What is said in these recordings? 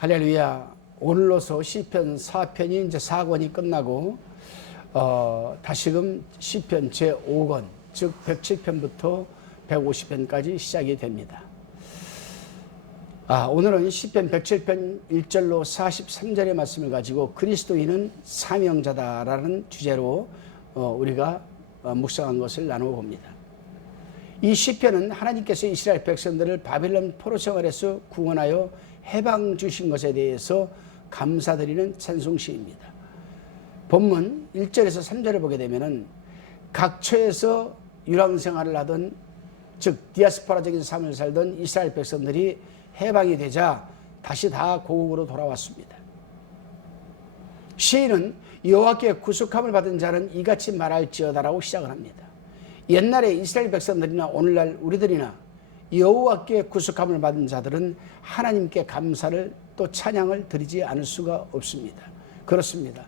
할렐루야. 오늘로서 시편 4편이 이제 4권이 끝나고 다시금 시편 제5권 즉 107편부터 150편까지 시작이 됩니다. 오늘은 시편 107편 1절로 43절의 말씀을 가지고 그리스도인은 사명자다라는 주제로 우리가 묵상한 것을 나누어 봅니다. 이 시편은 하나님께서 이스라엘 백성들을 바벨론 포로 생활에서 구원하여 해방 주신 것에 대해서 감사드리는 찬송시입니다. 본문 1절에서 3절을 보게 되면은 각처에서 유랑 생활을 하던 즉 디아스포라적인 삶을 살던 이스라엘 백성들이 해방이 되자 다시 다 고국으로 돌아왔습니다. 시인은 여호와께 구속함을 받은 자는 이같이 말할지어다라고 시작을 합니다. 옛날에 이스라엘 백성들이나 오늘날 우리들이나 여호와께 구속함을 받은 자들은 하나님께 감사를 또 찬양을 드리지 않을 수가 없습니다. 그렇습니다.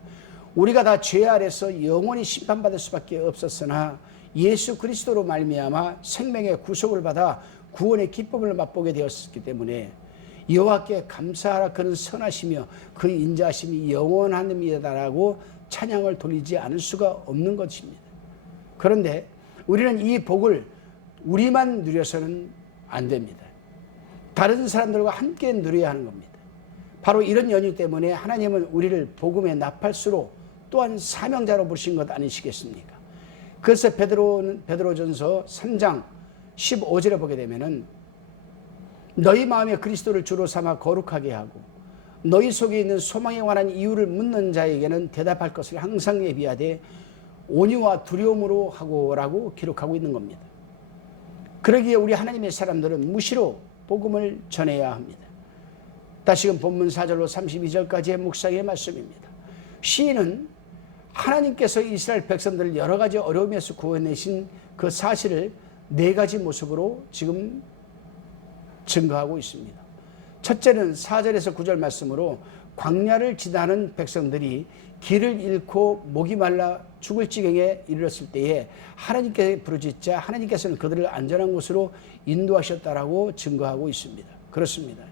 우리가 다 죄 아래서 영원히 심판받을 수밖에 없었으나 예수 그리스도로 말미암아 생명의 구속을 받아 구원의 기쁨을 맛보게 되었기 때문에 여호와께 감사하라 그는 선하시며 그 인자하심이 영원합니다라고 찬양을 돌리지 않을 수가 없는 것입니다. 그런데 우리는 이 복을 우리만 누려서는 안 됩니다. 다른 사람들과 함께 누려야 하는 겁니다. 바로 이런 연유 때문에 하나님은 우리를 복음의 나팔수로 또한 사명자로 부르신 것 아니시겠습니까? 그래서 베드로전서 3장 15절에 보게 되면은 너희 마음에 그리스도를 주로 삼아 거룩하게 하고 너희 속에 있는 소망에 관한 이유를 묻는 자에게는 대답할 것을 항상 예비하되 온유와 두려움으로 하고라고 기록하고 있는 겁니다. 그러기에 우리 하나님의 사람들은 무시로 복음을 전해야 합니다. 다시금 본문 4절로 32절까지의 묵상의 말씀입니다. 시인은 하나님께서 이스라엘 백성들을 여러 가지 어려움에서 구원내신 그 사실을 네 가지 모습으로 지금 증거하고 있습니다. 첫째는 4절에서 9절 말씀으로 광야를 지나는 백성들이 길을 잃고 목이 말라 죽을 지경에 이르렀을 때에 하나님께 부르짖자 하나님께서는 그들을 안전한 곳으로 인도하셨다라고 증거하고 있습니다. 그렇습니다.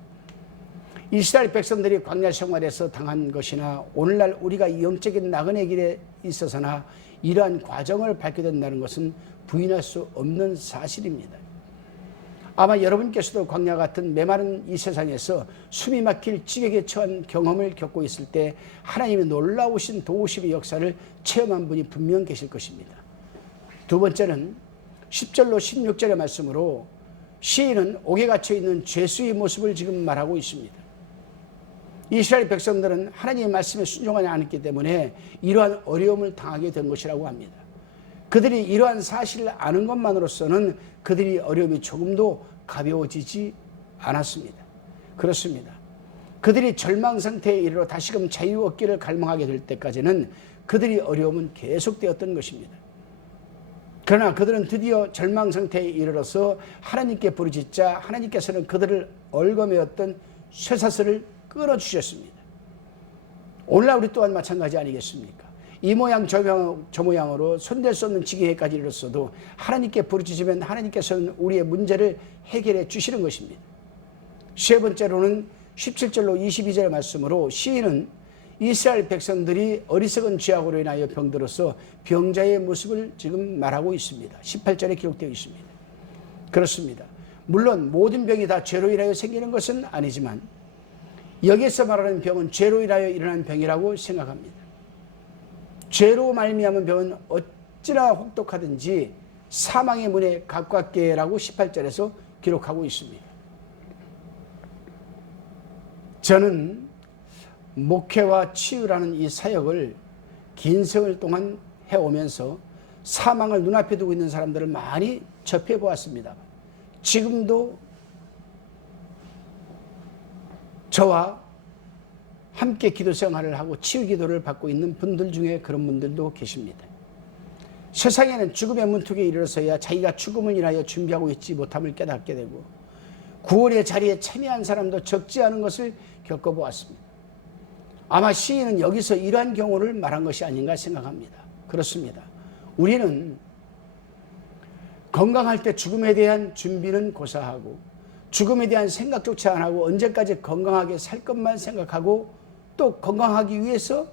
이스라엘 백성들이 광야 생활에서 당한 것이나 오늘날 우리가 영적인 나그네 길에 있어서나 이러한 과정을 밟게 된다는 것은 부인할 수 없는 사실입니다. 아마 여러분께서도 광야 같은 메마른 이 세상에서 숨이 막힐 지경에 처한 경험을 겪고 있을 때 하나님의 놀라우신 도우심의 역사를 체험한 분이 분명 계실 것입니다. 두 번째는 10절로 16절의 말씀으로 시인은 옥에 갇혀 있는 죄수의 모습을 지금 말하고 있습니다. 이스라엘 백성들은 하나님의 말씀에 순종하지 않았기 때문에 이러한 어려움을 당하게 된 것이라고 합니다. 그들이 이러한 사실을 아는 것만으로서는 그들이 어려움이 조금도 가벼워지지 않았습니다. 그렇습니다. 그들이 절망 상태에 이르러 다시금 자유 얻기를 갈망하게 될 때까지는 그들이 어려움은 계속되었던 것입니다. 그러나 그들은 드디어 절망 상태에 이르러서 하나님께 부르짖자 하나님께서는 그들을 얽어매었던 쇠사슬을 끊어주셨습니다. 오늘날 우리 또한 마찬가지 아니겠습니까? 이 모양 저 모양으로 손댈 수 없는 지경에까지 이르렀어도 하나님께 부르짖으면 하나님께서는 우리의 문제를 해결해 주시는 것입니다. 세 번째로는 17절로 22절의 말씀으로 시인은 이스라엘 백성들이 어리석은 죄악으로 인하여 병들어서 병자의 모습을 지금 말하고 있습니다. 18절에 기록되어 있습니다. 그렇습니다. 물론 모든 병이 다 죄로 인하여 생기는 것은 아니지만 여기서 말하는 병은 죄로 인하여 일어난 병이라고 생각합니다. 죄로 말미암은 병은 어찌나 혹독하든지 사망의 문에 가깝게라고 18절에서 기록하고 있습니다. 저는 목회와 치유라는 이 사역을 긴 세월 동안 해오면서 사망을 눈앞에 두고 있는 사람들을 많이 접해보았습니다. 지금도 저와 함께 기도 생활을 하고 치유 기도를 받고 있는 분들 중에 그런 분들도 계십니다. 세상에는 죽음의 문턱에 이르러서야 자기가 죽음을 인하여 준비하고 있지 못함을 깨닫게 되고 구원의 자리에 참여한 사람도 적지 않은 것을 겪어보았습니다. 아마 시인은 여기서 이러한 경우를 말한 것이 아닌가 생각합니다. 그렇습니다. 우리는 건강할 때 죽음에 대한 준비는 고사하고 죽음에 대한 생각조차 안 하고 언제까지 건강하게 살 것만 생각하고 또 건강하기 위해서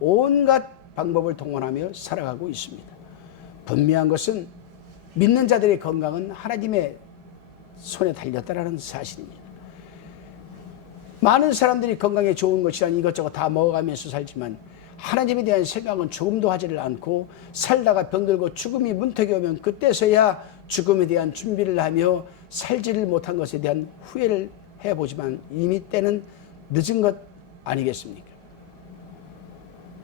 온갖 방법을 동원하며 살아가고 있습니다. 분명한 것은 믿는 자들의 건강은 하나님의 손에 달렸다는 사실입니다. 많은 사람들이 건강에 좋은 것이란 이것저것 다 먹어가면서 살지만 하나님에 대한 생각은 조금도 하지를 않고 살다가 병들고 죽음이 문턱에 오면 그때서야 죽음에 대한 준비를 하며 살지를 못한 것에 대한 후회를 해보지만 이미 때는 늦은 것 아니겠습니까?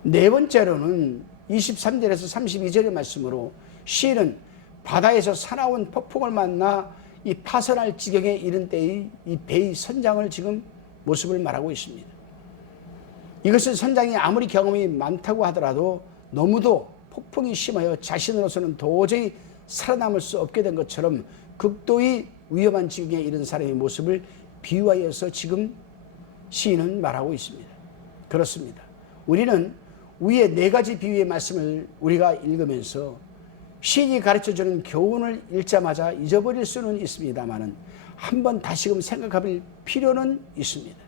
네 번째로는 23절에서 32절의 말씀으로 시인은 바다에서 사나운 폭풍을 만나 이 파선할 지경에 이른 때의 이 배의 선장을 지금 모습을 말하고 있습니다. 이것은 선장이 아무리 경험이 많다고 하더라도 너무도 폭풍이 심하여 자신으로서는 도저히 살아남을 수 없게 된 것처럼 극도의 위험한 지경에 이른 사람의 모습을 비유하여서 지금 시인은 말하고 있습니다. 그렇습니다. 우리는 위의 네 가지 비유의 말씀을 우리가 읽으면서 시인이 가르쳐주는 교훈을 읽자마자 잊어버릴 수는 있습니다만 한번 다시금 생각할 필요는 있습니다.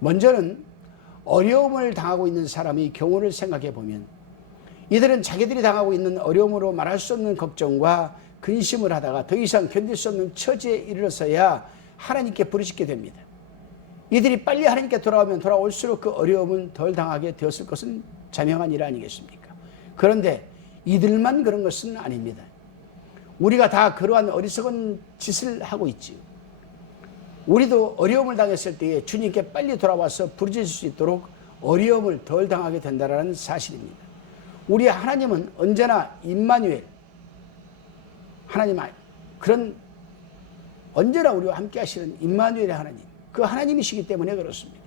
먼저는 어려움을 당하고 있는 사람의 경우를 생각해 보면 이들은 자기들이 당하고 있는 어려움으로 말할 수 없는 걱정과 근심을 하다가 더 이상 견딜 수 없는 처지에 이르러서야 하나님께 부르짖게 됩니다. 이들이 빨리 하나님께 돌아오면 돌아올수록 그 어려움은 덜 당하게 되었을 것은 자명한 일 아니겠습니까? 그런데 이들만 그런 것은 아닙니다. 우리가 다 그러한 어리석은 짓을 하고 있지요. 우리도 어려움을 당했을 때에 주님께 빨리 돌아와서 부르짖을 수 있도록 어려움을 덜 당하게 된다는 사실입니다. 우리 하나님은 언제나 임마누엘, 하나님, 그런 언제나 우리와 함께 하시는 임마누엘의 하나님, 그 하나님이시기 때문에 그렇습니다.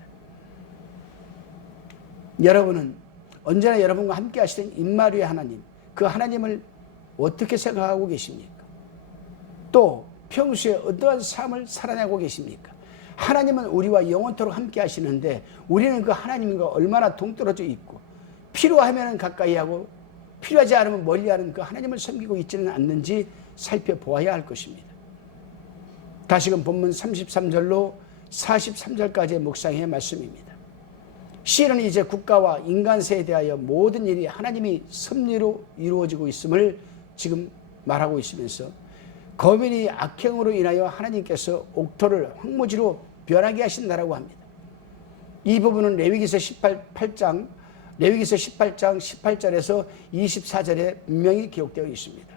여러분은 언제나 여러분과 함께 하시는 임마누엘 하나님, 그 하나님을 어떻게 생각하고 계십니까? 또 평소에 어떠한 삶을 살아내고 계십니까? 하나님은 우리와 영원토록 함께 하시는데 우리는 그 하나님과 얼마나 동떨어져 있고 필요하면 가까이 하고 필요하지 않으면 멀리하는 그 하나님을 섬기고 있지는 않는지 살펴보아야 할 것입니다. 다시금 본문 33절로 43절까지의 묵상의 말씀입니다. 시인은 이제 국가와 인간세에 대하여 모든 일이 하나님이 섭리로 이루어지고 있음을 지금 말하고 있으면서 거민이 악행으로 인하여 하나님께서 옥토를 황무지로 변하게 하신다라고 합니다. 이 부분은 레위기서 18장 18절에서 24절에 분명히 기록되어 있습니다.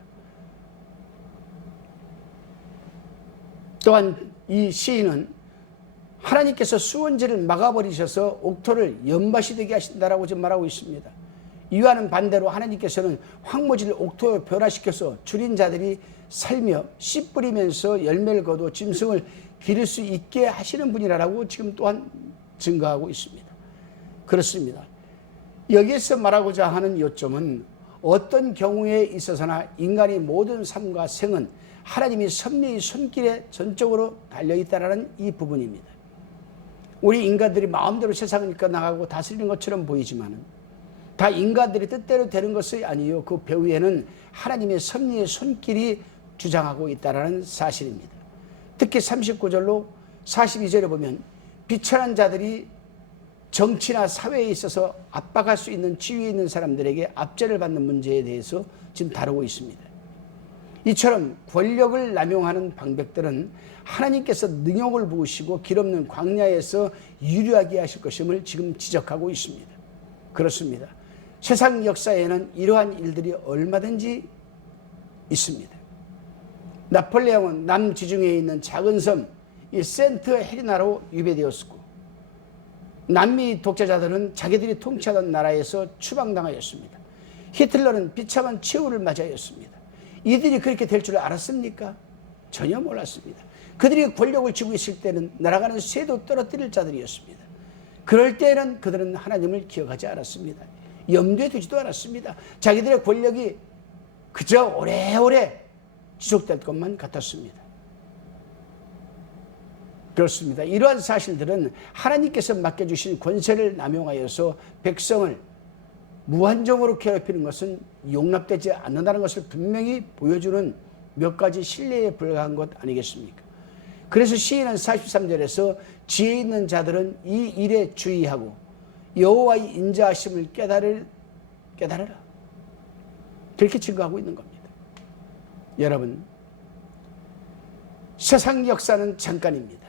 또한 이 시인은 하나님께서 수원지를 막아버리셔서 옥토를 연밭이 되게 하신다라고 지금 말하고 있습니다. 이와는 반대로 하나님께서는 황무지를 옥토로 변화시켜서 줄인 자들이 살며 씨 뿌리면서 열매를 거두어 짐승을 기를 수 있게 하시는 분이라고 지금 또한 증거하고 있습니다. 그렇습니다. 여기에서 말하고자 하는 요점은 어떤 경우에 있어서나 인간의 모든 삶과 생은 하나님이 섭리의 손길에 전적으로 달려있다는 이 부분입니다. 우리 인간들이 마음대로 세상을 이끌어나가고 다스리는 것처럼 보이지만 다 인간들이 뜻대로 되는 것이 아니요 그 배후에는 하나님의 섭리의 손길이 주장하고 있다는 사실입니다. 특히 39절로 42절에 보면 비천한 자들이 정치나 사회에 있어서 압박할 수 있는 지위에 있는 사람들에게 압제를 받는 문제에 대해서 지금 다루고 있습니다. 이처럼 권력을 남용하는 방백들은 하나님께서 능욕을 부으시고 길없는 광야에서 유리하게 하실 것임을 지금 지적하고 있습니다. 그렇습니다. 세상 역사에는 이러한 일들이 얼마든지 있습니다. 나폴레옹은 남지중해에 있는 작은 섬 이 센트 헬리나로 유배되었고 남미 독재자들은 자기들이 통치하던 나라에서 추방당하였습니다. 히틀러는 비참한 최후를 맞이하였습니다. 이들이 그렇게 될 줄 알았습니까? 전혀 몰랐습니다. 그들이 권력을 쥐고 있을 때는 날아가는 새도 떨어뜨릴 자들이었습니다. 그럴 때에는 그들은 하나님을 기억하지 않았습니다. 염두에 두지도 않았습니다. 자기들의 권력이 그저 오래오래 지속될 것만 같았습니다. 그렇습니다. 이러한 사실들은 하나님께서 맡겨주신 권세를 남용하여서 백성을 무한정으로 괴롭히는 것은 용납되지 않는다는 것을 분명히 보여주는 몇 가지 신뢰에 불과한 것 아니겠습니까? 그래서 시인은 43절에서 지혜 있는 자들은 이 일에 주의하고 여호와의 인자하심을 깨달으라. 그렇게 증거하고 있는 겁니다. 여러분, 세상 역사는 잠깐입니다.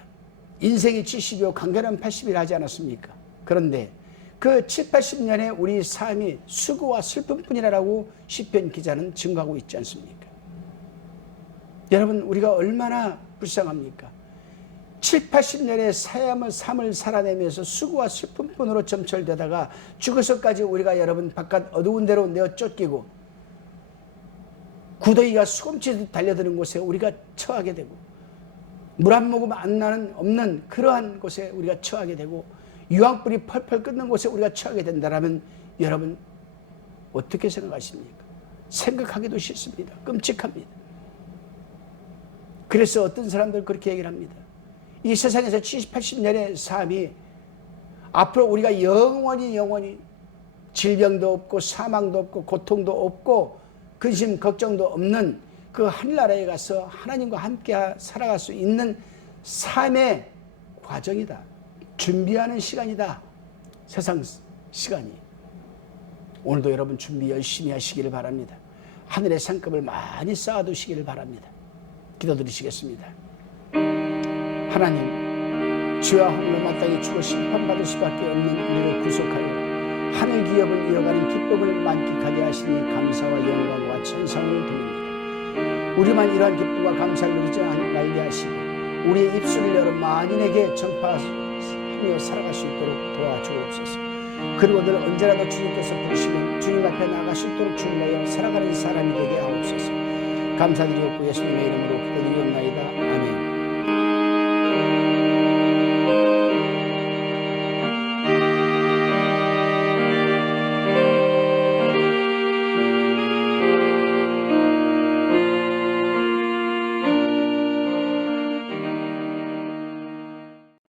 인생이 70이요 강건한 80이라 하지 않았습니까? 그런데 그 7, 80년의 우리 삶이 수고와 슬픔뿐이라고 시편 기자는 증거하고 있지 않습니까? 여러분, 우리가 얼마나 불쌍합니까? 7, 80년의 삶을 살아내면서 수고와 슬픔뿐으로 점철되다가 죽어서까지 우리가 여러분 바깥 어두운 데로 내어 쫓기고 구더기가 수금치듯 달려드는 곳에 우리가 처하게 되고 물 한 모금 안 나는 없는 그러한 곳에 우리가 처하게 되고 유황불이 펄펄 끓는 곳에 우리가 처하게 된다면 여러분 어떻게 생각하십니까? 생각하기도 싫습니다. 끔찍합니다. 그래서 어떤 사람들 그렇게 얘기를 합니다. 이 세상에서 70, 80년의 삶이 앞으로 우리가 영원히 질병도 없고 사망도 없고 고통도 없고 근심 걱정도 없는 그 하늘나라에 가서 하나님과 함께 살아갈 수 있는 삶의 과정이다. 준비하는 시간이다. 세상 시간이. 오늘도 여러분 준비 열심히 하시기를 바랍니다. 하늘의 상급을 많이 쌓아두시기를 바랍니다. 기도드리시겠습니다. 하나님, 죄와 흙으로 마땅히 죽어 심판받을 수밖에 없는 우리를 구속하여 하늘 기업을 이어가는 기쁨을 만끽하게 하시니 감사와 영광과 찬송을 드립니다. 우리만 이러한 기쁨과 감사를 누리지 말게 하시고 우리의 입술을 열어 만인에게 전파하며 살아갈 수 있도록 도와주옵소서. 그리고 늘 언제라도 주님께서 부르시면 주님 앞에 나아갈 수 있도록 주님하여 살아가는 사람이 되게 하옵소서. 감사드리옵고 예수님의 이름으로 기도드리옵나이다. 아멘.